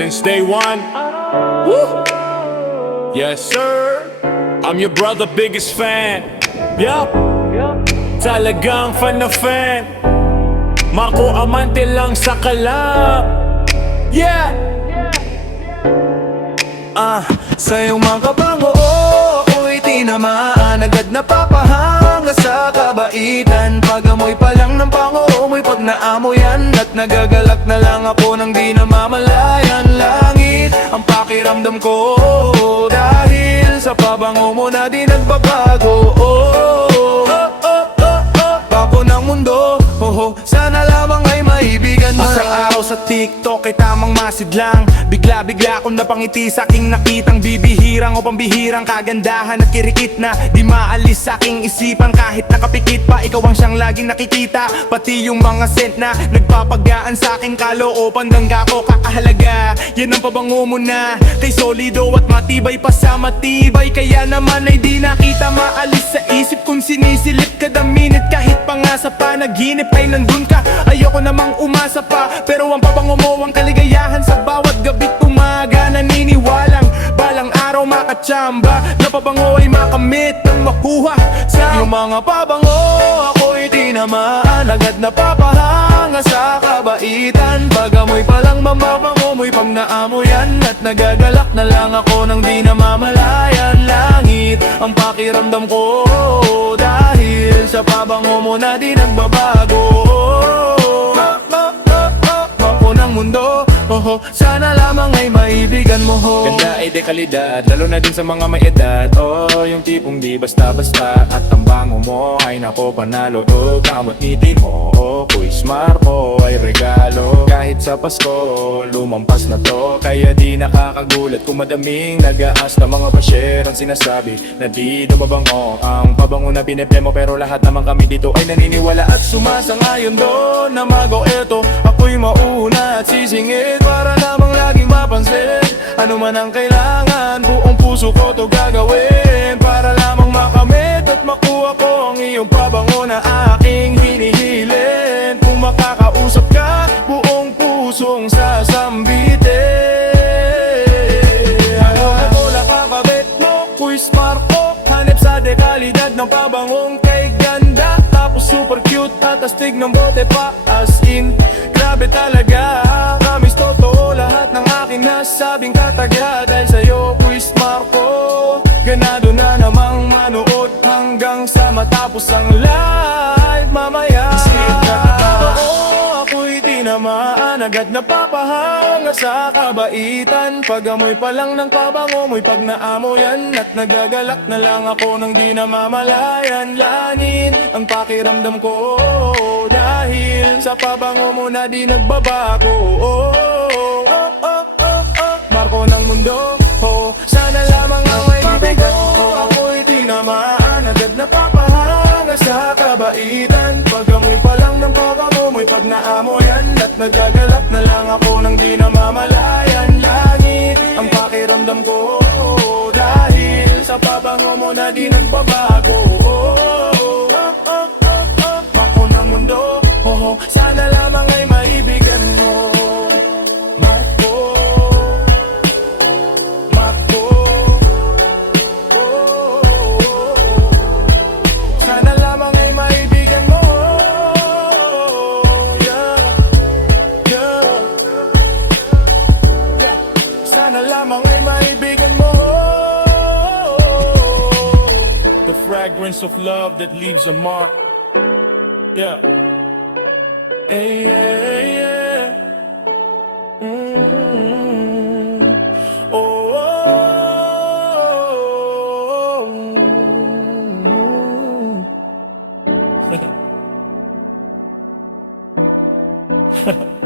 since day one. Woo! Yes sir, I'm your brother biggest fan. Yup, talagang fan na fan. Marco Amante lang sa kalap. Yeah! Sa iyong mga bango, ako'y tinamaan. Agad napapahanga sa kabaitan. Pag-amoy pa lang ng pango mo'y pag naamoyan. At nagagalak na lang ako nang di namamalayan. Langit ang pakiramdam ko, dahil sa pabango mo na di nagbabago. Bako ng mundo, sana lamang ay maibigan mo. Isang araw sa TikTok ay tamang masidlang. Bigla-bigla akong napangiti sa aking nakitang bibihirang o pambihirang kagandahan at kirikit na di maalis sa aking isipan. Kahit nakapikit pa, ikaw ang siyang laging nakikita. Pati yung mga scent na nagpapagaan sa aking kalooban. Hanggang ko kakahalaga, yan ang pabango mo na kay solido at matibay pa sa matibay. Kaya naman ay di nakita maalis sa isip kung sinisilip kada minute. Kahit pa nga sa panaginip ay nandun ka. Ayoko namang umasa pa, pero ang pabango mo ang kaligayahan sa bawat gabi't umaga. Naniniwalang balang araw makatsamba na pabango ay makamit ang makuha sa iyong mga pabango. Ako'y tinamaan, agad napapahanga sa kabaitan. Pag-amoy pa lang mababango mo'y pag naamoyan. At nagagalak na lang ako nang di namamalayan. Langit ang pakiramdam ko, dahil sa pabango mo na di nagbabago. Bako ng mundo, sana lamang ay maibigan mo. Ganda ay dekalidad, lalo na din sa mga may edad. Yung tipong di basta-basta. At ang bango mo ay nako panalo. Kamot ngiti mo, Kuis Marco ay regalo. Kahit sa Pasko, lumampas na to. Kaya di nakakagulat kung madaming nag-aas na mga basher ang sinasabi na di dumabango ang pabango na pinepe mo. Pero lahat naman kami dito ay naniniwala at sumasangayon doon na mago eto. Ako'y mauna at sisingit para lamang laging mapansin. Ano man ang kailangan, buong puso ko to gagawin para lamang makamit at makuha ko ang iyong pabango na aking hinihilin. Kung makakausap ka, buong pusong sasambitin. Ako nakakabit mo, Kuis Marco. Hanip sa dekalidad ng pabangong kay ganda. Tapos super cute at astig ng bote pa. As in, grabe talaga. Promise totoo lahat ng aking nasabing katagya. Dahil sa'yo, Kuis Marco, ganado na namang manood hanggang sa matapos ang live mamaya. Ako'y tinamaan, agad napapahanga sa kabaitan. Pag-amoy pa lang ng pabango mo'y pag naamoyan. At nagagalak na lang ako nang di namamalayan. Langit ang pakiramdam ko, dahil sa pabango mo na di nagbabago. Marco ng mundo, sana lamang ang may bibigay. Ako'y tinamaan, agad napapahanga sa kabaitan. Pag-amoy pa lang ng pabango mo'y pag naamoyan. At nagagalak na lang ako nang di namamalayan. Langit ang pakiramdam ko, dahil sa pabango mo na di nagbabago. Marco ng mundo, sana lamang ay maibigan mo. Marco, Marco, sana lamang ay maibigan mo. Yeah, yeah, yeah. Sana lamang ay maibigan mo. The fragrance of love that leaves a mark. Yeah. Hey, yeah, yeah. Oh, oh, oh.